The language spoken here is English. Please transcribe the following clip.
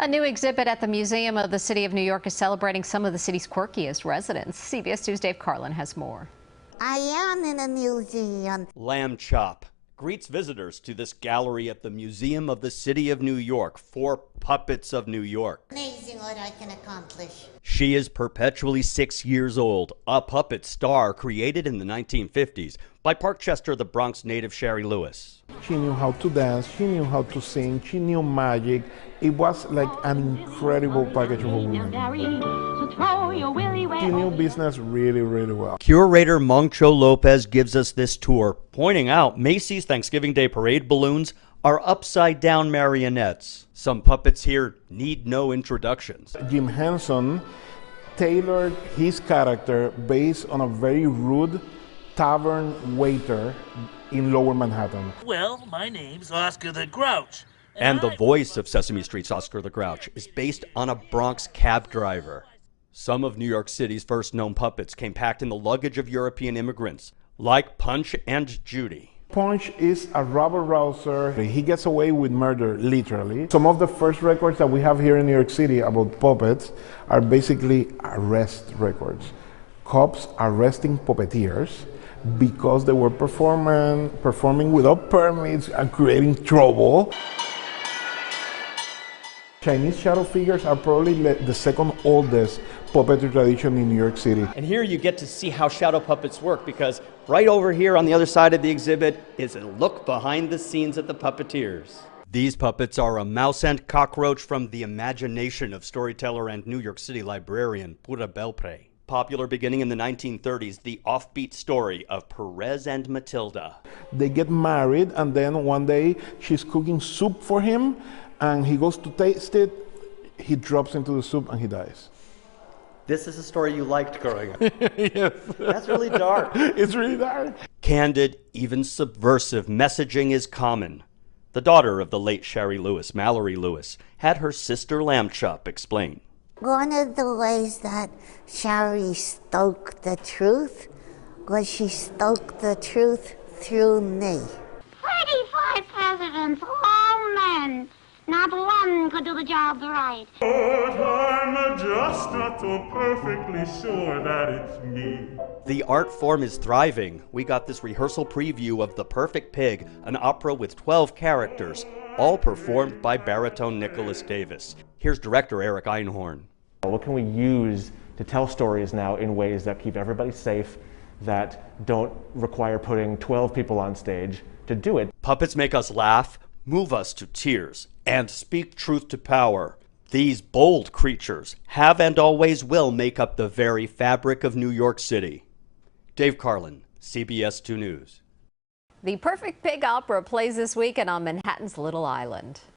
A new exhibit at the Museum of the City of New York is celebrating some of the city's quirkiest residents. CBS 2's Dave Carlin has more. I am in a museum. Lamb Chop greets visitors to this gallery at the Museum of the City of New York for Puppets of New York. Amazing what I can accomplish. She is perpetually 6 years old, a puppet star created in the 1950s by Parkchester, the Bronx native Shari Lewis. She knew how to dance, she knew how to sing, she knew magic. It was like an incredible package of a woman. She knew business really, really well. Curator Moncho Lopez gives us this tour, pointing out Macy's Thanksgiving Day Parade balloons are upside-down marionettes. Some puppets here need no introductions. Jim Henson tailored his character based on a very rude tavern waiter in Lower Manhattan. Well, my name's Oscar the Grouch. And the voice of Sesame Street's Oscar the Grouch is based on a Bronx cab driver. Some of New York City's first known puppets came packed in the luggage of European immigrants, like Punch and Judy. Punch is a rabble-rouser. He gets away with murder, literally. Some of the first records that we have here in New York City about puppets are basically arrest records. Cops arresting puppeteers because they were performing without permits and creating trouble. Chinese shadow figures are probably the second oldest puppetry tradition in New York City. And here you get to see how shadow puppets work, because right over here on the other side of the exhibit is a look behind the scenes at the puppeteers. These puppets are a mouse and cockroach from the imagination of storyteller and New York City librarian Pura Belpre. Popular beginning in the 1930s, the offbeat story of Perez and Matilda. They get married, and then one day she's cooking soup for him, and he goes to taste it, he drops into the soup, and he dies. This is a story you liked growing up. Yes. That's really dark. It's really dark. Candid, even subversive messaging is common. The daughter of the late Shari Lewis, Mallory Lewis, had her sister Lamb Chop explain. One of the ways that Shari stoked the truth was she stoked the truth through me. 35 presidents, all men. Not one could do the job right. But I'm just not so perfectly sure that it's me. The art form is thriving. We got this rehearsal preview of The Perfect Pig, an opera with 12 characters, all performed by baritone Nicholas Davis. Here's director Eric Einhorn. What can we use to tell stories now in ways that keep everybody safe, that don't require putting 12 people on stage to do it? Puppets make us laugh, move us to tears, and speak truth to power. These bold creatures have and always will make up the very fabric of New York City. Dave Carlin, CBS 2 News. The Perfect Pig opera plays this weekend on Manhattan's Little Island.